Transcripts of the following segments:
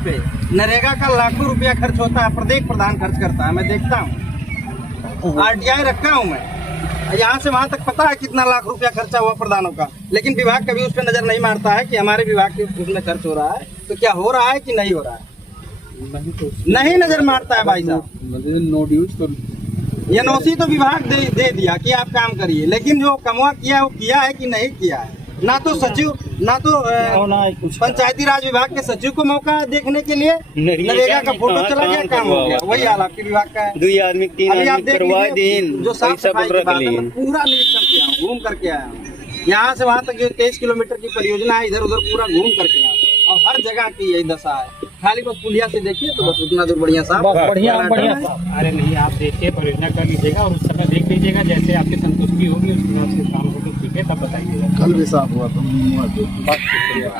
पे नरेगा का लाखों रुपया खर्च होता है, प्रत्येक प्रधान खर्च करता है, मैं देखता हूँ, RTI रखा हूँ मैं, यहाँ से वहाँ तक पता है कितना लाख रुपया खर्चा हुआ प्रधानों का, लेकिन विभाग कभी उस पर नजर नहीं मारता है कि हमारे विभाग के उसमें खर्च हो रहा है तो क्या हो रहा है कि नहीं हो रहा है, नहीं नजर मारता है भाई साहब। NOC तो विभाग दे दिया कि आप काम करिए, लेकिन जो कमवा किया वो किया है कि नहीं किया है, ना तो सचिव ना तो पंचायती राज विभाग के सचिव को मौका देखने के लिए नरेगा का फोटो चला गया, काम हो गया, वही हाल आपके विभाग का है। अभी आप देख लीजिए जो साफ सफाई की बात है, पूरा निरीक्षण किया हूँ, घूम करके आया हूँ, यहाँ से वहाँ तक जो 23 किलोमीटर की परियोजना है, इधर उधर पूरा घूम करके आया हूँ, और हर जगह की यही दशा है, खाली बस पुलिया से देखिए तो बस उतना दूर बढ़िया साहब, बढ़िया। अरे नहीं, आप देखिए, परियोजना कर लीजिएगा और उस समय देख लीजिएगा, जैसे आपकी संतुष्टि होगी उस हिसाब से काम हो तो ठीक है, तब बताइएगा। कल भी साफ हुआ तो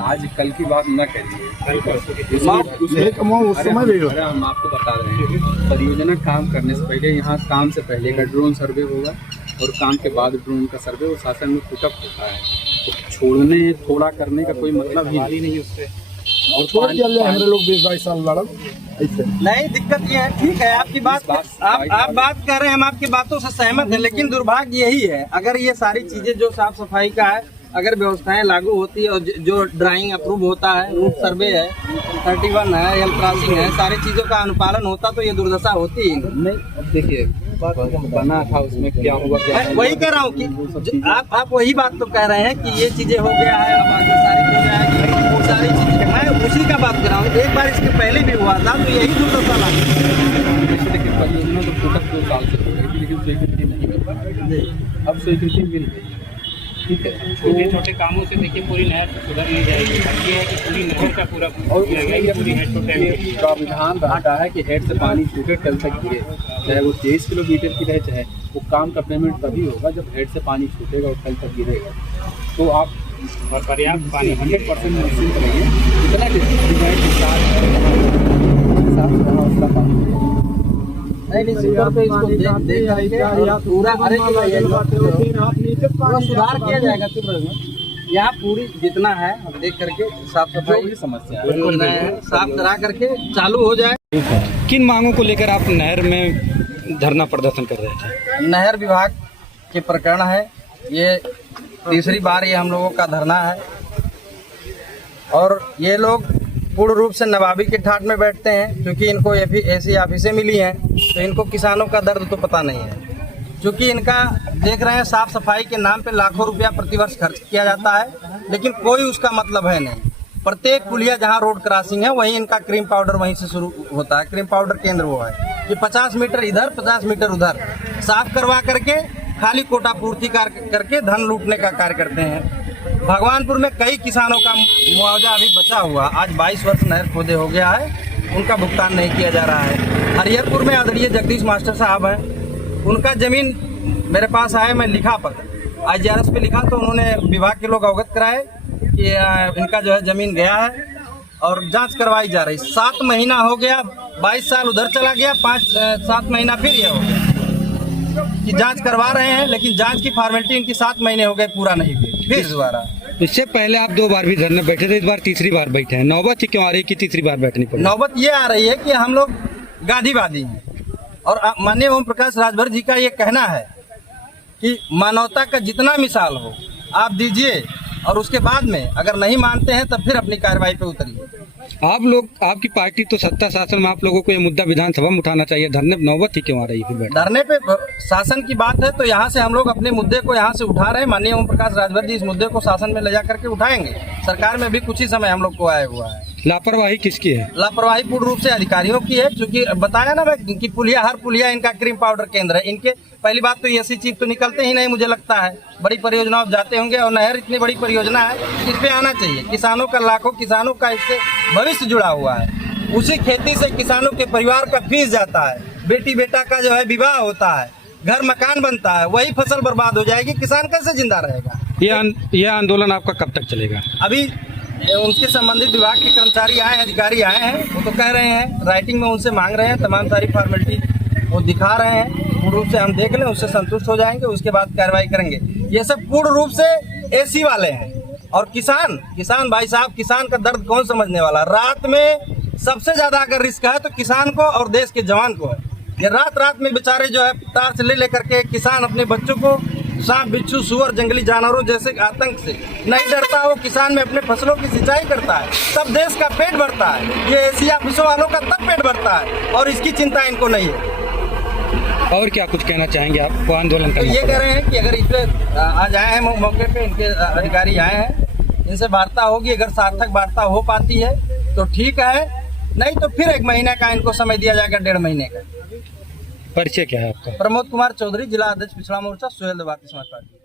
आज कल की बात न करिए, उस समय भी अरे हम आपको बता रहे हैं, परियोजना काम करने से पहले यहाँ काम से पहले का ड्रोन सर्वे होगा और काम के बाद ड्रोन का सर्वे वो शासन में पुटअप होता है, तो छोड़ने थोड़ा करने का कोई मतलब ही नहीं उससे। और छोड़ दिया हमारे लोग 20-22 साल लड़ब ऐसे नहीं, दिक्कत ये है, ठीक है आपकी बात, आप बात कर रहे हैं, हम आपकी बातों से सहमत हैं, लेकिन दुर्भाग्य यही है, अगर ये सारी चीजें जो साफ सफाई का है, अगर व्यवस्थाएं लागू होती है और जो ड्राइंग अप्रूव होता है, रूट सर्वे है, 31 है, एल क्रॉसिंग है, सारी चीजों का अनुपालन होता तो ये दुर्दशा होती ही नहीं। अब देखिए बना था उसमें क्या हुआ, क्या वही कह रहा हूँ कि आप वही बात तो कह रहे हैं कि ये चीजें हो गया है, अब आगे सारी हो जाएगी, वो सारी चीजें, मैं उसी का बात कर रहा हूँ। एक बार इसके पहले भी हुआ था तो यही दुर्दशा लगी, लेकिन परियोजना तो पुटअप 2 साल से हो गई थी, लेकिन स्वीकृति नहीं मिल पा रही, अब स्वीकृति मिल गई, ठीक है। छोटे छोटे कामों से देखिए पूरी नहर सुधर नहीं जाएगी, ये है कि पूरी नहर का पूरा और किया गया कि पूरी नहर छोटे प्राविधान रहता है कि हेड से पानी छूटे कल तक गिरे, चाहे वो 23 किलोमीटर की रहे, चाहे वो काम का पेमेंट तभी होगा जब हेड से पानी छूटेगा और कल तक गिरेगा, तो आप और पर्याप्त पानी 100% निश्चिंत रहिए, इतना डिजाइन के साथ नहीं पे इसको पूरा, अरे सुधार किया जाएगा, यहाँ पूरी जितना है हम देख करके साफ सफाई समस्या साफ करा करके चालू हो जाए। किन मांगों को लेकर आप नहर में धरना प्रदर्शन कर रहे थे? नहर विभाग के प्रकरण है, ये तीसरी बार ये हम लोगों का धरना है, और ये लोग पूर्ण रूप से नवाबी के ठाट में बैठते हैं, क्योंकि इनको ऐसी ऑफिसें मिली हैं तो इनको किसानों का दर्द तो पता नहीं है, क्योंकि इनका देख रहे हैं साफ सफाई के नाम पे लाखों रुपया प्रतिवर्ष खर्च किया जाता है, लेकिन कोई उसका मतलब है नहीं। प्रत्येक पुलिया जहाँ रोड क्रॉसिंग है वहीं इनका क्रीम पाउडर वहीं से शुरू होता है, क्रीम पाउडर केंद्र वो है, ये 50 मीटर इधर 50 मीटर उधर साफ करवा करके खाली कोटा पूर्ति करके धन लूटने का कार्य करते हैं। भगवानपुर में कई किसानों का मुआवजा अभी बचा हुआ, आज 22 वर्ष नहर खोदे हो गया है, उनका भुगतान नहीं किया जा रहा है। हरिहरपुर में आदरणीय जगदीश मास्टर साहब हैं, उनका जमीन मेरे पास आया, मैं लिखा पत्र IGRS पे लिखा तो उन्होंने विभाग के लोग अवगत कराए कि इनका जो है जमीन गया है और जांच करवाई जा रही। 7 महीना हो गया, 22 साल उधर चला गया, 5-7 महीना फिर ये हो गया कि जांच करवा रहे हैं, लेकिन जांच की फॉर्मेलिटी इनकी 7 महीने हो गए, पूरा नहीं हुई, फिर दोबारा। इससे पहले आप 2 बार भी धरने बैठे थे, इस बार तीसरी बार बैठे हैं, नौबत ही क्यों आ रही कि तीसरी बार बैठनी पड़ी? नौबत ये आ रही है कि हम लोग गांधीवादी हैं, और माननीय ओम प्रकाश राजभर जी का ये कहना है कि मानवता का जितना मिसाल हो आप दीजिए, और उसके बाद में अगर नहीं मानते हैं तब फिर अपनी कार्रवाई पे उतरिए। आप लोग, आपकी पार्टी तो सत्ता शासन में, आप लोगों को ये मुद्दा विधानसभा में उठाना चाहिए, धरने पे नौबत ही क्यों आ रही है? धरने पे शासन की बात है तो यहाँ से हम लोग अपने मुद्दे को यहाँ से उठा रहे हैं, माननीय ओम प्रकाश राजभर जी इस मुद्दे को शासन में ले जा करके उठाएंगे। सरकार में भी कुछ ही समय हम लोग को आया हुआ है। लापरवाही किसकी है? लापरवाही पूर्ण रूप से अधिकारियों की है, क्योंकि बताया ना मैं कि पुलिया, हर पुलिया इनका क्रीम पाउडर केंद्र है। इनके पहली बात तो एसी चीफ तो निकलते ही नहीं, मुझे लगता है बड़ी परियोजना आप जाते होंगे, और नहर इतनी बड़ी परियोजना है, इस पे आना चाहिए। किसानों का, लाखों किसानों का इससे भविष्य जुड़ा हुआ है, उसी खेती से किसानों के परिवार का फीस जाता है, बेटी बेटा का जो है विवाह होता है, घर मकान बनता है, वही फसल बर्बाद हो जाएगी, किसान कैसे जिंदा रहेगा? यह आंदोलन आपका कब तक चलेगा? अभी उनके संबंधित विभाग के कर्मचारी आए हैं, अधिकारी आए हैं, वो तो कह रहे हैं, राइटिंग में उनसे मांग रहे हैं, तमाम सारी फॉर्मेलिटी वो दिखा रहे हैं, पूर्ण रूप से हम देख लें, उससे संतुष्ट हो जाएंगे, उसके बाद कार्रवाई करेंगे। ये सब पूर्ण रूप से एसी वाले हैं, और किसान भाई साहब, किसान का दर्द कौन समझने वाला? रात में सबसे ज्यादा अगर रिस्क है तो किसान को और देश के जवान को है। ये रात रात में बेचारे जो है तार से ले लेकर के किसान अपने बच्चों को सांप, बिच्छू, सुअर, जंगली जानवरों जैसे आतंक से नहीं डरता। वो किसान में अपने फसलों की सिंचाई करता है, तब देश का पेट भरता है। ये एशिया विश्व वालों का तब पेट भरता है और इसकी चिंता इनको नहीं है। और क्या कुछ कहना चाहेंगे आपको आंदोलन तो करना ये पड़ा? कह रहे हैं कि अगर इस पे आज आए हैं मौके पे, इनके अधिकारी आए हैं, इनसे वार्ता होगी, अगर सार्थक वार्ता हो पाती है तो ठीक है, नहीं तो फिर 1 महीने का इनको समय दिया जाएगा, 1.5 महीने का। परिचय क्या है आपका? प्रमोद कुमार चौधरी, जिला अध्यक्ष पिछड़ा मोर्चा, सुहेलदेव भारतीय समाज पार्टी।